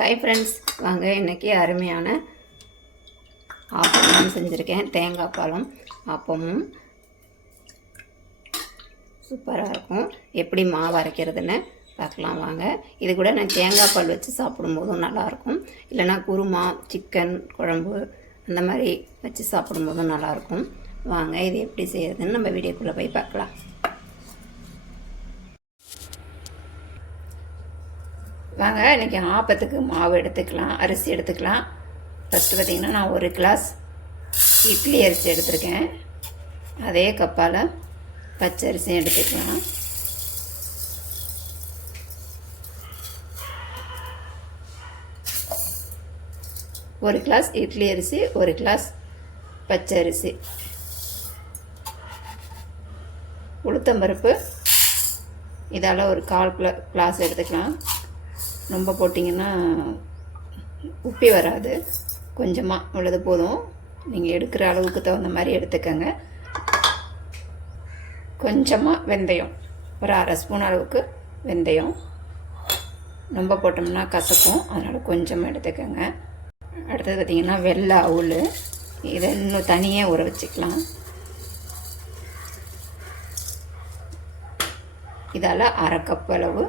Hi friends, வாங்க இன்றைக்கி அருமையான ஆப்பம் செஞ்சுருக்கேன். தேங்காய் பாலும் ஆப்பமும் சூப்பராக இருக்கும். எப்படி மாவு அரைக்கிறதுன்னு பார்க்கலாம் வாங்க. இது கூட நான் தேங்காய் பால் வச்சு சாப்பிடும்போதும் நல்லாயிருக்கும். இல்லைனா குருமா, சிக்கன் குழம்பு அந்த மாதிரி வச்சு சாப்பிடும்போதும் நல்லாயிருக்கும். வாங்க இது எப்படி செய்கிறதுன்னு நம்ம வீடியோக்குள்ளே போய் பார்க்கலாம். வாங்க இன்றைக்கி ஆப்பத்துக்கு மாவு எடுத்துக்கலாம், அரிசி எடுத்துக்கலாம். ஃபஸ்ட்டு பார்த்திங்கன்னா நான் 1 கிளாஸ் இட்லி அரிசி எடுத்துருக்கேன். அதே கப்பால் பச்சரிசியும் எடுத்துக்கலாம். ஒரு கிளாஸ் இட்லி அரிசி, 1 கிளாஸ் பச்சரிசி. உளுத்தம்பருப்பு இதால் ஒரு 1/4 கிளாஸ் எடுத்துக்கலாம். ரொம்ப போட்டிங்கன்னா உப்பி வராது, கொஞ்சமாக உள்ளது போதும். நீங்கள் எடுக்கிற அளவுக்கு தகுந்த மாதிரி எடுத்துக்கோங்க. கொஞ்சமாக வெந்தயம், ஒரு 1/2 ஸ்பூன் அளவுக்கு வெந்தயம். ரொம்ப போட்டோம்னா கசக்கும், அதனால் கொஞ்சமாக எடுத்துக்கோங்க. அடுத்தது பார்த்திங்கன்னா வெள்ளை அவுள், இதை இன்னும் தனியாக ஊற வச்சுக்கலாம். இதால் 1/2 கப் அளவு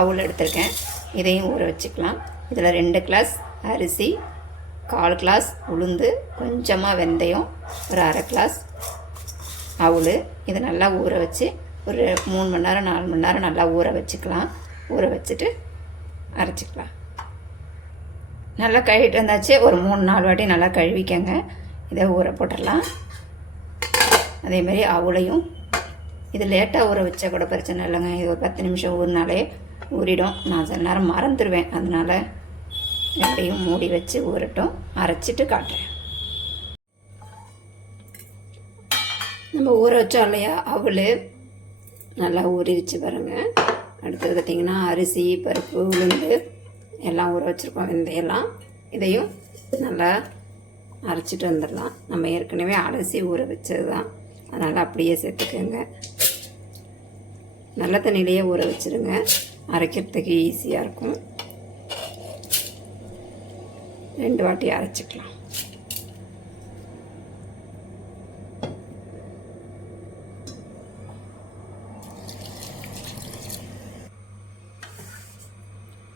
அவுள் எடுத்துருக்கேன், இதையும் ஊற வச்சுக்கலாம். இதில் 2 கிளாஸ் அரிசி, 1/4 கிளாஸ் உளுந்து, கொஞ்சமாக வெந்தயம், ஒரு 1/2 கிளாஸ் அவுள். இதை நல்லா ஊற வச்சு ஒரு 3 மணி நேரம் 4 மணி நேரம் நல்லா ஊற வச்சுக்கலாம். ஊற வச்சுட்டு அரைச்சிக்கலாம். நல்லா கழுவிட்டு வந்தாச்சு. ஒரு 3-4 வாட்டி நல்லா கழுவிக்கங்க. இதை ஊற போட்டுடலாம். அதேமாதிரி அவுளையும் இது லேட்டாக ஊற வச்சா கூட பிரச்சனை இல்லைங்க. இது ஒரு 10 நிமிஷம் ஊறினாலே ஊறிடும். நான் சில நேரம் மறந்துடுவேன், அதனால் எப்படியும் மூடி வச்சு ஊறட்டும். அரைச்சிட்டு காட்டுறேன். நம்ம ஊற வச்சோம் இல்லையா அவுள், நல்லா ஊறிடுச்சு பாருங்கள். அடுத்தது பார்த்திங்கன்னா அரிசி, பருப்பு, உளுந்து எல்லாம் ஊற வச்சுருக்கோம், வெந்தயம்லாம். இதையும் நல்லா அரைச்சிட்டு வந்துடலாம். நம்ம ஏற்கனவே அரிசி ஊற வச்சது தான், அதனால் அப்படியே சேர்த்துக்கோங்க. நல்ல தண்ணியிலேயே ஊற வச்சுருங்க, அரைக்கிறதுக்கு ஈஸியாக இருக்கும். 2 வாட்டி அரைச்சிக்கலாம்.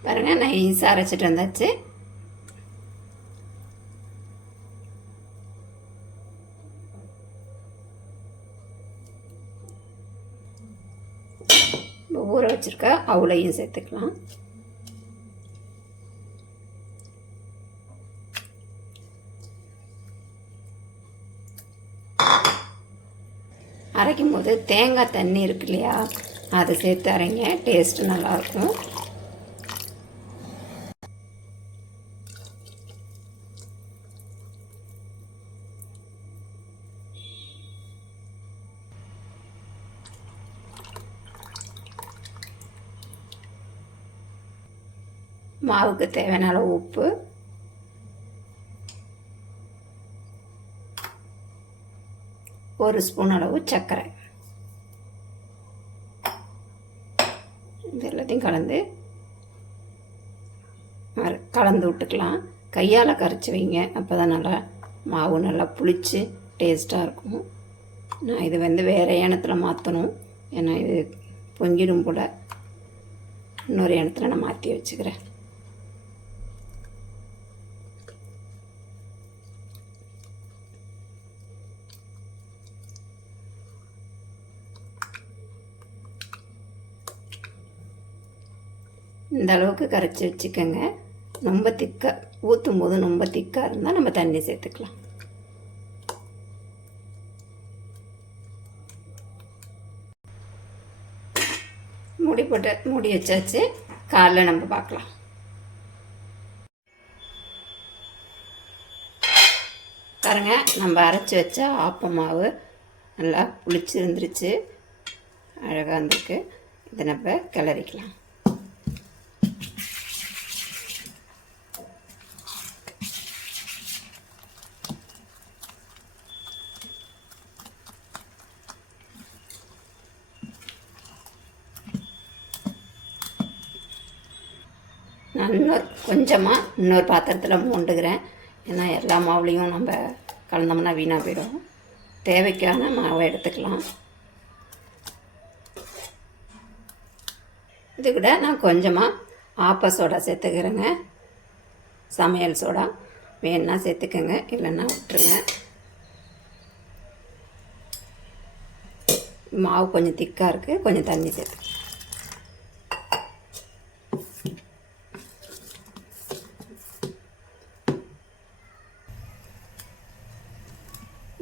பாருங்கள், நான் ஈஸியாக அரைச்சிட்டு வந்தாச்சு. ஊற வச்சுருக்க அவுளையும் சேர்த்துக்கலாம். அரைக்கும் போது தேங்காய் தண்ணி இருக்கு இல்லையா, அதை சேர்த்து அரைங்க, டேஸ்ட்டு நல்லாயிருக்கும். மாவுக்கு தேவையான அளவு உப்பு, ஒரு ஸ்பூன் அளவு சர்க்கரை, இது எல்லாத்தையும் கலந்து விட்டுக்கலாம். கையால் கரைச்சி வைங்க, அப்போ தான் நல்லா மாவு நல்லா புளிச்சு டேஸ்ட்டாக இருக்கும். நான் இது வேறு ஏனத்தில் மாற்றணும், ஏன்னா இது பொங்கிடும் போல். இன்னொரு ஏனத்தில் நான் மாற்றி வச்சுக்கிறேன். இந்த அளவுக்கு கரைச்சி வச்சுக்கோங்க. ரொம்ப திக்காக ஊற்றும் போது ரொம்ப திக்காக இருந்தால் நம்ம தண்ணி சேர்த்துக்கலாம். மூடி வச்சாச்சு. காலைல நம்ம பார்க்கலாம். பாருங்க, நம்ம அரைச்சி வச்ச ஆப்ப மாவு நல்லா புளிச்சிருந்துருச்சு, அழகாக இருந்திருக்கு. இதை நம்ம கிளறிக்கலாம். நான் இன்னொரு பாத்திரத்தில் மூண்டுக்கிறேன். ஏன்னா எல்லா மாவுலேயும் நம்ம கலந்தோம்னா வீணாக போயிடும். தேவைக்கான மாவை எடுத்துக்கலாம். இது கூட நான் கொஞ்சமாக ஆப்ப சோடா சேர்த்துக்கிறேங்க. சமையல் சோடா வேணுன்னா சேர்த்துக்கோங்க, இல்லைன்னா விட்டுருங்க. மாவு கொஞ்சம் திக்காக இருக்குது, கொஞ்சம் தண்ணி சேர்த்து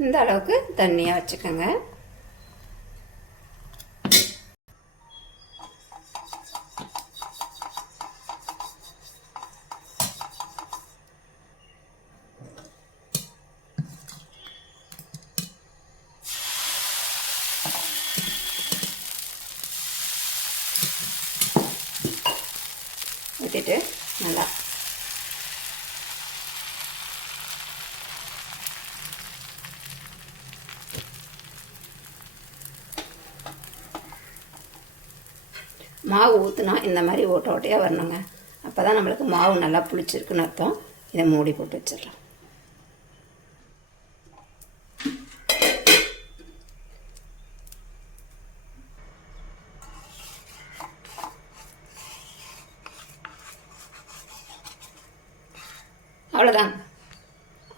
இந்த அளவுக்கு தண்ணியாக வச்சுக்கோங்க. ஊற்றிட்டு நல்லா மாவு ஊற்றுனா இந்த மாதிரி ஓட்ட ஓட்டையாக வரணுங்க. அப்போ தான் நம்மளுக்கு மாவு நல்லா புளிச்சிருக்குன்னு அர்த்தம். இதை மூடி போட்டு வச்சிடலாம்.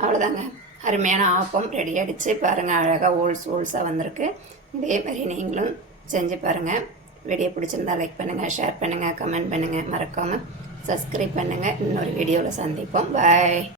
அவ்வளோதாங்க அருமையான ஆப்பம் ரெடி ஆகிடுச்சு. பாருங்கள், அழகாக ஹோல்ஸாக வந்திருக்கு. இதே மாதிரி நீங்களும் செஞ்சு பாருங்கள். வீடியோ பிடிச்சிருந்தா லைக் பண்ணுங்கள், ஷேர் பண்ணுங்கள், கமெண்ட் பண்ணுங்கள், மறக்காமல் சப்ஸ்கிரைப் பண்ணுங்கள். இன்னொரு வீடியோவில் சந்திப்போம். பாய்.